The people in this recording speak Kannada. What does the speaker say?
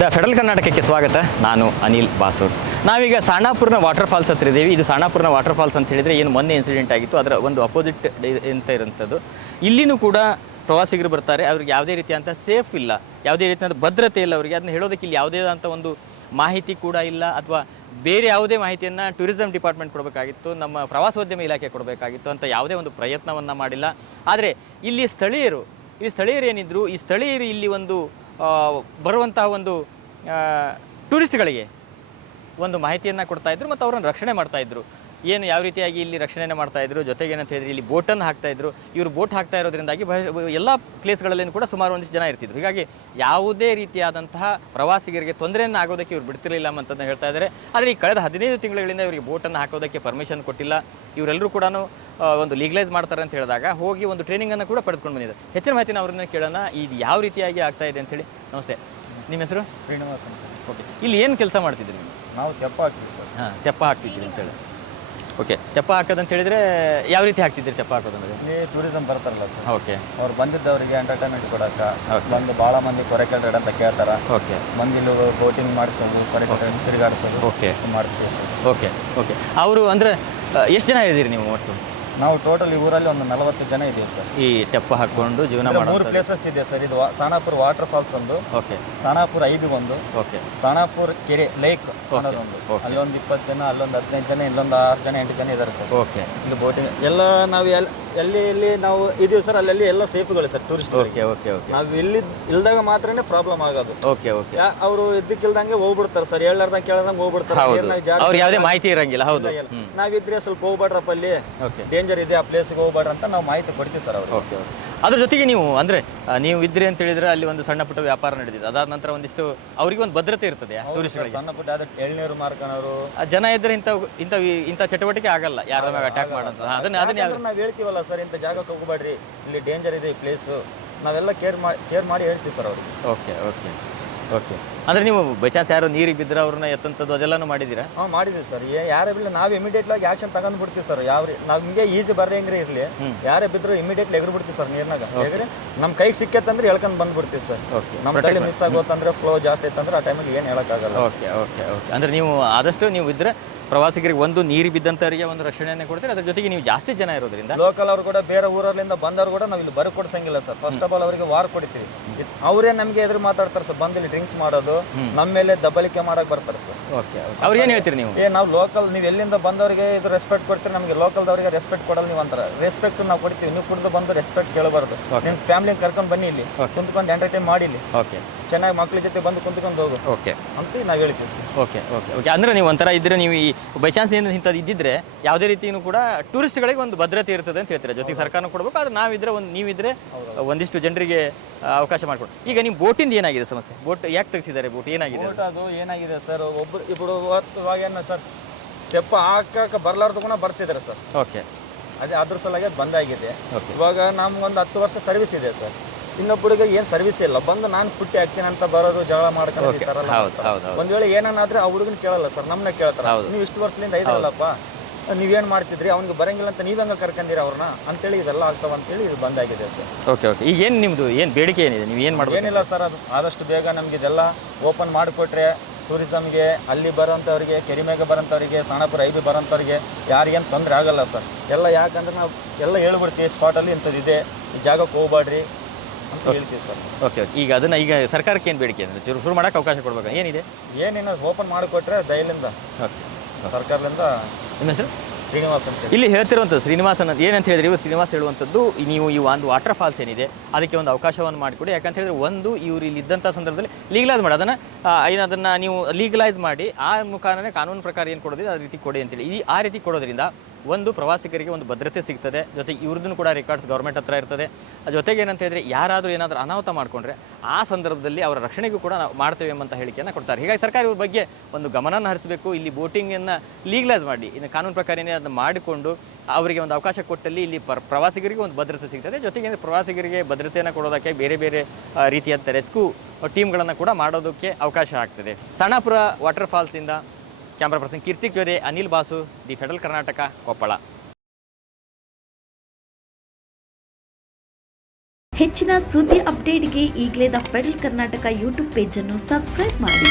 ದ ಫೆಡರಲ್ ಕರ್ನಾಟಕಕ್ಕೆ ಸ್ವಾಗತ. ನಾನು ಅನಿಲ್ ಬಾಸೂರ್. ನಾವೀಗ ಸಾಣಾಪುರನ ವಾಟರ್ ಫಾಲ್ಸ್ ಹತ್ರ ಇದ್ದೀವಿ. ಇದು ಸಾಣಾಪುರನ ವಾಟರ್ ಫಾಲ್ಸ್ ಅಂತ ಹೇಳಿದರೆ ಏನು ಮೊನ್ನೆ ಇನ್ಸಿಡೆಂಟ್ ಆಗಿತ್ತು. ಅದರ ಒಂದು ಅಪೋಸಿಟ್ ಅಂತ ಇರುವಂಥದ್ದು. ಇಲ್ಲಿನೂ ಕೂಡ ಪ್ರವಾಸಿಗರು ಬರ್ತಾರೆ. ಅವ್ರಿಗೆ ಯಾವುದೇ ರೀತಿಯಂಥ ಸೇಫ್ ಇಲ್ಲ. ಯಾವುದೇ ರೀತಿಯಾದ ಭದ್ರತೆ ಇಲ್ಲ ಅವರಿಗೆ. ಅದನ್ನ ಹೇಳೋದಕ್ಕೆ ಇಲ್ಲಿ ಯಾವುದೇ ಅಂತ ಒಂದು ಮಾಹಿತಿ ಕೂಡ ಇಲ್ಲ. ಅಥವಾ ಬೇರೆ ಯಾವುದೇ ಮಾಹಿತಿಯನ್ನು ಟೂರಿಸಂ ಡಿಪಾರ್ಟ್ಮೆಂಟ್ ಕೊಡಬೇಕಾಗಿತ್ತು. ನಮ್ಮ ಪ್ರವಾಸೋದ್ಯಮ ಇಲಾಖೆ ಕೊಡಬೇಕಾಗಿತ್ತು ಅಂತ ಯಾವುದೇ ಒಂದು ಪ್ರಯತ್ನವನ್ನು ಮಾಡಿಲ್ಲ. ಆದರೆ ಇಲ್ಲಿ ಸ್ಥಳೀಯರು ಈ ಸ್ಥಳೀಯರು ಏನಿದ್ರು, ಈ ಸ್ಥಳೀಯರು ಇಲ್ಲಿ ಒಂದು ಬರುವಂತಹ ಒಂದು ಟೂರಿಸ್ಟ್ಗಳಿಗೆ ಒಂದು ಮಾಹಿತಿಯನ್ನು ಕೊಡ್ತಾಯಿದ್ರು ಮತ್ತು ಅವರನ್ನು ರಕ್ಷಣೆ ಮಾಡ್ತಾ ಇದ್ರು. ಏನು ಯಾವ ರೀತಿಯಾಗಿ ಇಲ್ಲಿ ರಕ್ಷಣೆಯನ್ನು ಮಾಡ್ತಾ ಇದ್ರು ಜೊತೆಗೆ ಏನಂತ ಹೇಳಿದ್ರೆ ಇಲ್ಲಿ ಬೋಟನ್ನು ಹಾಕ್ತಾ ಇದ್ರು. ಇವರು ಬೋಟ್ ಹಾಕ್ತಾ ಇರೋದ್ರಿಂದಾಗಿ ಎಲ್ಲ ಪ್ಲೇಸ್ಗಳಲ್ಲಿ ಕೂಡ ಸುಮಾರು ಒಂದಿಷ್ಟು ಜನ ಇರ್ತಿದ್ರು. ಹೀಗಾಗಿ ಯಾವುದೇ ರೀತಿಯಾದಂತಹ ಪ್ರವಾಸಿಗರಿಗೆ ತೊಂದರೆಯನ್ನು ಆಗೋದಕ್ಕೆ ಇವ್ರು ಬಿಡ್ತಿರಲಿಲ್ಲ ಅಂತಂದು ಹೇಳ್ತಾ ಇದ್ದಾರೆ ಆದರೆ ಈ ಕಳೆದ ಹದಿನೈದು ತಿಂಗಳುಗಳಿಂದ ಇವರಿಗೆ ಬೋಟನ್ನು ಹಾಕೋದಕ್ಕೆ ಪರ್ಮಿಷನ್ ಕೊಟ್ಟಿಲ್ಲ. ಇವರೆಲ್ಲರೂ ಕೂಡ ಒಂದು ಲೀಗಲೈಸ್ ಮಾಡ್ತಾರೆ ಅಂತ ಹೇಳಿದಾಗ ಹೋಗಿ ಒಂದು ಟ್ರೈನಿಂಗನ್ನು ಕೂಡ ಪಡೆದುಕೊಂಡು ಬಂದಿದ್ದಾರೆ. ಹೆಚ್ಚಿನ ಮಾಹಿತಿನ ಅವ್ರನ್ನ ಕೇಳೋಣ. ಇದು ಯಾವ ರೀತಿಯಾಗಿ ಆಗ್ತಾ ಇದೆ ಅಂತೇಳಿ ನಮಸ್ತೆ. ನಿಮ್ಮ ಹೆಸರು? ಶ್ರೀನಿವಾಸ ಓಕೆ. ಇಲ್ಲಿ ಏನು ಕೆಲಸ ಮಾಡ್ತಿದ್ದೀರಿ ನೀವು? ನಾವು ತೆಪ್ಪ ಹಾಕ್ತೀವಿ ಸರ್. ಹಾಂ ತೆಪ್ಪ ಹಾಕ್ತಿದ್ದೀವಿ ಅಂತೇಳಿ ಓಕೆ ತೆಪ್ಪ ಅಂತ ಹೇಳಿದ್ರೆ ಯಾವ ರೀತಿ ಹಾಕ್ತಿದ್ರಿ ತೆಪ್ಪ ಹಾಕೋದಂದ್ರೆ ಇಲ್ಲಿ ಟೂರಿಸಂ ಬರ್ತಾರಲ್ಲ ಸರ್ ಓಕೆ. ಅವ್ರು ಬಂದಿದ್ದವರಿಗೆ ಎಂಟರ್ಟೈನ್ಮೆಂಟ್ ಕೊಡಕ್ಕ ಬಂದು ಭಾಳ ಮಂದಿ ಕೊರೆಕಲ್ ಅಂತ ಕೇಳ್ತಾರ. ಓಕೆ. ಮಂದಿ ಇಲ್ಲಿ ಬೋಟಿಂಗ್ ಮಾಡಿಸೋದು ಕೊರೆಕಲ್ ತಿರುಗಾಡಿಸೋದು ಓಕೆ. ಮಾಡಿಸ್ತೀವಿ ಸರ್ ಓಕೆ ಓಕೆ. ಅವರು ಅಂದರೆ ಎಷ್ಟು ಜನ ಇದ್ದೀರಿ ನೀವು ಒಟ್ಟು? ನಾವು ಟೋಟಲ್ ಈ ಊರಲ್ಲಿ ಒಂದು ನಲವತ್ತು ಜನ ಇದೀವಿ ಸರ್. ಈ ಟೆಪ್ಪ ಹಾಕೊಂಡು ಜೀವನ ಮೂರು ಮಾಡೋದು ಪ್ಲೇಸಸ್ ಇದೆ ಸರ್. ಇದು ವಾ- ಸಾಣಾಪುರ ವಾಟರ್ ಫಾಲ್ಸ್ ಒಂದು ಓಕೆ. ಸಾಣಾಪುರ ಐದು ಒಂದು ಓಕೆ. ಸಾಣಾಪುರ ಕೆರೆ ಲೇಕ್ ಅನ್ನೋದೊಂದು. okay. ಅಲ್ಲೊಂದು ಇಪ್ಪತ್ತು ಜನ ಅಲ್ಲೊಂದು ಹದಿನೈದು ಜನ ಇಲ್ಲೊಂದು ಆರು ಜನ ಎಂಟು ಜನ ಇದ್ದಾರೆ ಸರ್. ಓಕೆ. ಇಲ್ಲಿ ಬೋಟಿಂಗ್ ಎಲ್ಲ ನಾವು ಎಲ್ಲಿ ಎಲ್ಲಿ ಎಲ್ಲಿ ನಾವು ಇದೀವಿ ಸರ್ ಅಲ್ಲೆಲ್ಲಿ ಎಲ್ಲ ಸೇಫ್ಗಳು sir tourist okay okay okay ನಾವು ಇಲ್ಲಿ ಇಲ್ದಾಗ ಮಾತ್ರನೇ ಪ್ರಾಬ್ಲಮ್ ಆಗೋದು. ಓಕೆ ಓಕೆ ಅವರು ಇದ್ದಕ್ಕಿಲ್ದಂಗೆ ಹೋಗ್ಬಿಡ್ತಾರೆ ಸರ್. ಹೇಳಾರ್ದಂಗೆ ಕೇಳ್ದಂಗೆ ಹೋಗ್ಬಿಡ್ತಾರೆ. ಅವ್ರಿಗೆ ಯಾವುದೇ ಮಾಹಿತಿ ಇರಂಗಿಲ್ಲ. ಹೌದು. ನಾವಿದ್ರೆ ಸ್ವಲ್ಪ ಹೋಗ್ಬೇಡ್ರಪ್ಪ ಅಲ್ಲಿ. ಡೇಂಜರ್ ಇದೆ ಆ ಪ್ಲೇಸ್ಗೆ ಹೋಗ್ಬೇಡ್ರ ಅಂತ ನಾವು ಮಾಹಿತಿ ಕೊಡ್ತೀವಿ ಸರ್ ಅವ್ರು ಓಕೆ ಅದ್ರ ಜೊತೆಗೆ ನೀವು ಅಂದ್ರೆ ನೀವು ಇದ್ರಿ ಅಂತ ಹೇಳಿದ್ರೆ ಅಲ್ಲಿ ಒಂದು ಸಣ್ಣ ಪುಟ್ಟ ವ್ಯಾಪಾರ ನಡೆದಿದೆ. ಅದಾದ ನಂತರ ಒಂದಿಷ್ಟು ಅವರಿಗೆ ಒಂದು ಭದ್ರತೆ ಇರ್ತದೆ ಟೂರಿಸ್ಟ್ಗಳಿಗೆ ಸಣ್ಣ ಪುಟ್ಟ ಎಳ್ನೀರು ಮಾರ್ಕನವರು. ಜನ ಇದ್ರೆ ಇಂಥ ಇಂಥ ಇಂಥ ಚಟುವಟಿಕೆ ಆಗಲ್ಲ. ಯಾರ ಅಟ್ಯಾಕ್ ಮಾಡೋದು. ಅದನ್ನ ಅದನ್ನ ನಾವು ಹೇಳ್ತೀವಲ್ಲ ಸರ್ ಇಂಥ ಜಾಗಕ್ಕೆ ಹೋಗಬೇಡ್ರಿ ಇಲ್ಲಿ ಡೇಂಜರ್ ಇದೆ ಈ ಪ್ಲೇಸು ನಾವೆಲ್ಲ ಕೇರ್ ಮಾಡಿ ಕೇರ್ ಮಾಡಿ ಹೇಳ್ತೀವಿ ಸರ್ ಅವ್ರಿಗೆ. ಓಕೆ ಓಕೆ ಓಕೆ ಅಂದ್ರೆ ನೀವು ಬೈ ಚಾನ್ಸ್ ಯಾರು ನೀರಿಗೆ ಬಿದ್ದರೆ ಅವ್ರನ್ನ ಎತ್ತಂಥದ್ದು ಅದೆಲ್ಲನೂ ಮಾಡಿದ್ದೀರಾ? ಹಾಂ ಮಾಡಿದ್ದೀವಿ ಸರ್. ಯಾರೇ ಬಿಡಲಿ ನಾವು ಇಮಿಡಿಯೇಟ್ ಆಗಿ ಆಕ್ಷನ್ ತಗೊಂಡು ಬಿಡ್ತೀವಿ ಸರ್. ಯಾವ ನಮಗೆ ಈಸಿ ಬರ್ರಿ ಹೆಂಗ್ರಿ ಇರಲಿ. ಯಾರೇ ಬಿದ್ರು ಇಮಿಡಿಯೇಟ್ಲಿ ಎಗರು ಬಿಡ್ತೀವಿ ಸರ್ ನೀರ್ನಾಗ. ಎಗರಿ ನಮ್ಮ ಕೈಗೆ ಸಿಕ್ಕತ್ತಂದ್ರೆ ಎಳ್ಕೊಂಡ್ ಬಂದ್ಬಿಡ್ತೀವಿ ಸರ್. ಓಕೆ ನಮ್ಮ ತಲೆ ಮಿಸ್ ಆಗೋತಂದ್ರೆ ಫ್ಲೋ ಜಾಸ್ತಿ ಆಯ್ತಂದ್ರೆ ಆ ಟೈಮಿಗೆ ಏನು ಹೇಳೋಕ್ಕಾಗಲ್ಲ. ಓಕೆ ಓಕೆ ಓಕೆ ಅಂದ್ರೆ ನೀವು ಆದಷ್ಟು ನೀವು ಇದ್ದರೆ ಪ್ರವಾಸಿಗರಿಗೆ ಒಂದು ನೀರು ಬಿದ್ದಂಥವರಿಗೆ ಒಂದು ರಕ್ಷಣೆಯನ್ನು ಕೊಡ್ತೀರಿ. ಅದ್ರ ಜೊತೆಗೆ ನೀವು ಜಾಸ್ತಿ ಜನ ಇರೋದ್ರಿಂದ ಲೋಕಲ್ ಅವರು ಕೂಡ ಬೇರೆ ಊರಲ್ಲಿಂದ ಬಂದವರು ಕೂಡ ನಾವು ಇಲ್ಲಿ ಬರ ಕೊಡ್ಸಂಗಿಲ್ಲ ಸರ್. ಫಸ್ಟ್ ಆಫ್ ಆಲ್ ಅವರಿಗೆ ವಾರ್ ಕೊಡ್ತೀವಿ. ಅವರೇ ನಮಗೆ ಎದುರು ಮಾತಾಡ್ತಾರೆ ಸರ್. ಬಂದು ಇಲ್ಲಿ ಡ್ರಿಂಕ್ಸ್ ಮಾಡೋದು ನಮ್ಮ ಮೇಲೆ ದಬ್ಬಲಿಕೆ ಮಾಡಕ್ ಬರ್ತಾರೆ ಸರ್. ಓಕೆ ಅವ್ರು ಏನು ಹೇಳ್ತೀರಿ ನೀವು? ಏ ನಾವು ಲೋಕಲ್ ನೀವು ಎಲ್ಲಿಂದ ಬಂದವರಿಗೆ ಇದು ರೆಸ್ಪೆಕ್ಟ್ ಕೊಡ್ತೀರಿ ನಮಗೆ ಲೋಕಲ್ದವರಿಗೆ ರೆಸ್ಪೆಕ್ಟ್ ಕೊಡಲ್ಲ ನೀವು ಅಂತಾರೆ. ರೆಸ್ಪೆಕ್ಟ್ ನಾವು ಕೊಡ್ತೀವಿ. ನೀವು ಕುಡಿದು ಬಂದು ರೆಸ್ಪೆಕ್ಟ್ ಕೇಳಬಾರ್ದು. ನಿಮ್ಮ ಫ್ಯಾಮಿಲಿ ಕರ್ಕೊಂಡು ಬನ್ನಿ ಇಲ್ಲಿ. ಕುಂತ್ಕೊಂಡು ಎಂಟರ್ಟೈನ್ ಮಾಡಿ ಇಲ್ಲಿ. ಓಕೆ ಚೆನ್ನಾಗಿ ಮಕ್ಳ ಜೊತೆ ಬಂದು ಕುಂತ್ಕೊಂಡು ಹೋಗು. ಓಕೆ ಅಂತ ನಾವು ಹೇಳ್ತೀವಿ ಸರ್. ಓಕೆ ಓಕೆ ಓಕೆ ಅಂದರೆ ನೀವು ಒಂಥರ ಇದ್ದರೆ ನೀವು ಈ ಬೈ ಚಾನ್ಸ್ ಏನು ಇಂಥದ್ದು ಇದ್ದಿದ್ರೆ ಯಾವುದೇ ರೀತಿಯೂ ಕೂಡ ಟೂರಿಸ್ಟ್ಗಳಿಗೆ ಒಂದು ಭದ್ರತೆ ಇರ್ತದೆ ಅಂತ ಹೇಳ್ತಾರೆ? ಜೊತೆಗೆ ಸರ್ಕಾರನೂ ಕೊಡಬೇಕು ಆದರೆ ನಾವಿದ್ರೆ ಒಂದು ನೀವಿದ್ರೆ ಒಂದಿಷ್ಟು ಜನರಿಗೆ ಅವಕಾಶ ಮಾಡಿಕೊಡು. ಈಗ ನೀವು ಬೋಟಿಂದ ಏನಾಗಿದೆ ಸಮಸ್ಯೆ? ಬೋಟ್ ಯಾಕೆ ತೆಗೆಸಿದ್ದಾರೆ ಬೋಟ್? ಏನಾಗಿದೆ ಅದು ಏನಾಗಿದೆ ಸರ್? ಒಬ್ರು ಇಬ್ಬರು ಇವಾಗ ಏನು ಸರ್? ತೆಪ್ಪ ಹಾಕಕ್ಕೆ ಬರ್ಲಾರ್ದು ಕೂಡ ಬರ್ತಿದ್ದಾರೆ ಸರ್. ಓಕೆ. ಅದೇ ಅದ್ರ ಸಲುವಾಗಿ ಅದು ಬಂದಾಗಿದೆ ಇವಾಗ ಇವಾಗ ನಮ್ಗೊಂದು ಹತ್ತು ವರ್ಷ ಸರ್ವಿಸ್ ಇದೆ ಸರ್. ಇನ್ನೊಬ್ಬರಿಗೆ ಏನು ಸರ್ವಿಸ್ ಇಲ್ಲ. ಬಂದು ನಾನು ಪುಟ್ಟಿ ಹಾಕ್ತೀನಿ ಅಂತ ಬರೋದು ಜಗಳ ಮಾಡ್ಕೊಂಡು ಒಂದ್ ವೇಳೆ ಏನಾದ್ರೆ ಆ ಹುಡುಗನ ಕೇಳಲ್ಲ ಸರ್ ನಮ್ನ ಕೇಳ್ತಾರೆ. ನೀವು ಇಷ್ಟು ವರ್ಷದಿಂದ ಐದಲ್ಲಪ್ಪ ನೀವೇನ್ ಮಾಡ್ತಿದ್ರಿ? ಅವ್ನಿಗೆ ಬರಂಗಿಲ್ಲ ಅಂತ ನೀವ್ ಹಂಗ ಕರ್ಕೊಂಡಿರ ಅವ್ರನ್ನ? ಅಂತೇಳಿ ಇದೆಲ್ಲ ಆಗ್ತಾವ ಅಂತೇಳಿ ಇದು ಬಂದಾಗಿದೆ ಸರ್. ಓಕೆ ಓಕೆ ಈಗ ಏನು ನಿಮ್ಮದು ಏನು ಬೇಡಿಕೆ ಏನಿದೆ? ನೀವು ಏನು ಮಾಡ್ಬೇಕು? ಏನಿಲ್ಲ ಸರ್ ಅದು ಆದಷ್ಟು ಬೇಗ ನಮ್ಗೆ ಇದೆಲ್ಲ ಓಪನ್ ಮಾಡಿಕೊಟ್ರೆ ಟೂರಿಸಮ್ಗೆ ಅಲ್ಲಿ ಬರೋಂಥವ್ರಿಗೆ ಕೆರಿಮೆಗೆ ಬರೋಂಥವ್ರಿಗೆ ಸಣ್ಣಪುರ ಐಬಿ ಬರೋಂಥವ್ರಿಗೆ ಯಾರಿಗೇನು ತೊಂದರೆ ಆಗಲ್ಲ ಸರ್. ಎಲ್ಲ ಯಾಕಂದ್ರೆ ನಾವು ಎಲ್ಲ ಹೇಳ್ಬಿಡ್ತೀವಿ ಸ್ಪಾಟಲ್ಲಿ ಇಂಥದ್ದಿದೆ. ಈ ಜಾಗಕ್ಕೆ ಹೋಗ್ಬೇಡ್ರಿ ಅಂತ ಹೇಳ್ತೀವಿ ಸರ್. Okay okay. ಈಗ ಅದನ್ನು ಈಗ ಸರ್ಕಾರಕ್ಕೆ ಏನು ಬೇಡಿಕೆ ಅಂದ್ರೆ ಶುರು ಶುರು ಮಾಡೋಕ್ಕೆ ಅವಕಾಶ ಕೊಡ್ಬೇಕು? ಏನಿದೆ? ಏನೇನು ಓಪನ್ ಮಾಡಿಕೊಟ್ರೆ ದಯಲಿಂದ ಓಕೆ ಸರ್ಕಾರದಿಂದ ನಿಮ್ಮ ಹೆಸರು? ಶ್ರೀನಿವಾಸ್ ಅಂತ ಇಲ್ಲಿ ಹೇಳ್ತಿರುವಂಥದ್ದು ಶ್ರೀನಿವಾಸ ಅಂತ ಏನಂತ ಹೇಳಿದ್ರೆ ಇವರು ಶ್ರೀನಿವಾಸ್ ಹೇಳುವಂಥದ್ದು ನೀವು ಈ ಒಂದು ವಾಟರ್ ಫಾಲ್ಸ್ ಏನಿದೆ ಅದಕ್ಕೆ ಒಂದು ಅವಕಾಶವನ್ನು ಮಾಡಿಕೊಡಿ. ಯಾಕಂತ ಹೇಳಿದ್ರೆ ಒಂದು ಇವರು ಇಲ್ಲಿ ಇದ್ದಂಥ ಸಂದರ್ಭದಲ್ಲಿ ಲೀಗಲೈಸ್ ಮಾಡಿ. ಅದನ್ನು ಏನು ಅದನ್ನು ನೀವು ಲೀಗಲೈಸ್ ಮಾಡಿ ಆ ಮುಖಾನೇ ಕಾನೂನು ಪ್ರಕಾರ ಏನು ಕೊಡೋದಿದೆ ಆ ರೀತಿ ಕೊಡಿ ಅಂತೇಳಿ ಈ ಆ ರೀತಿ ಕೊಡೋದ್ರಿಂದ ಒಂದು ಪ್ರವಾಸಿಗರಿಗೆ ಒಂದು ಭದ್ರತೆ ಸಿಗ್ತದೆ ಜೊತೆಗೆ ಇವ್ರದ್ದು ಕೂಡ ರೆಕಾರ್ಡ್ಸ್ ಗೌರ್ಮೆಂಟ್ ಹತ್ರ ಇರ್ತದೆ. ಜೊತೆಗೆ ಏನಂತ ಹೇಳಿದ್ರೆ, ಯಾರಾದರೂ ಏನಾದರೂ ಅನಾಹುತ ಮಾಡಿಕೊಂಡ್ರೆ ಆ ಸಂದರ್ಭದಲ್ಲಿ ಅವರ ರಕ್ಷಣೆಗೂ ಕೂಡ ನಾವು ಮಾಡ್ತೇವೆ ಎಂಬಂತ ಹೇಳಿಕೆಯನ್ನು ಕೊಡ್ತಾರೆ. ಹೀಗಾಗಿ ಸರ್ಕಾರ ಇವ್ರ ಬಗ್ಗೆ ಒಂದು ಗಮನನ ಹರಿಸಬೇಕು. ಇಲ್ಲಿ ಬೋಟಿಂಗನ್ನು ಲೀಗಲೈಸ್ ಮಾಡಿ, ಇನ್ನು ಕಾನೂನು ಪ್ರಕಾರನೇ ಅದನ್ನು ಮಾಡಿಕೊಂಡು ಅವರಿಗೆ ಒಂದು ಅವಕಾಶ ಕೊಟ್ಟಲ್ಲಿ ಇಲ್ಲಿ ಪರ್, ಪ್ರವಾಸಿಗರಿಗೆ ಒಂದು ಭದ್ರತೆ ಸಿಗ್ತದೆ. ಜೊತೆಗೆ ಪ್ರವಾಸಿಗರಿಗೆ ಭದ್ರತೆಯನ್ನು ಕೊಡೋದಕ್ಕೆ ಬೇರೆ ಬೇರೆ ರೀತಿಯಂಥ ರೆಸ್ಕ್ಯೂ ಟೀಮ್ಗಳನ್ನು ಕೂಡ ಮಾಡೋದಕ್ಕೆ ಅವಕಾಶ ಆಗ್ತದೆ. Sanapura water ಫಾಲ್ಸಿಂದ camera person Keerthik Jode Anil Basu, the Federal Karnataka, Koppal. ಹೆಚ್ಚಿನ ಸುದ್ದಿ ಅಪ್ಡೇಟ್ಗೆ ಈಗಲೇ ದ ಫೆಡರಲ್ ಕರ್ನಾಟಕ ಯೂಟ್ಯೂಬ್ ಪೇಜನ್ನು ಸಬ್ಸ್ಕ್ರೈಬ್ ಮಾಡಿ.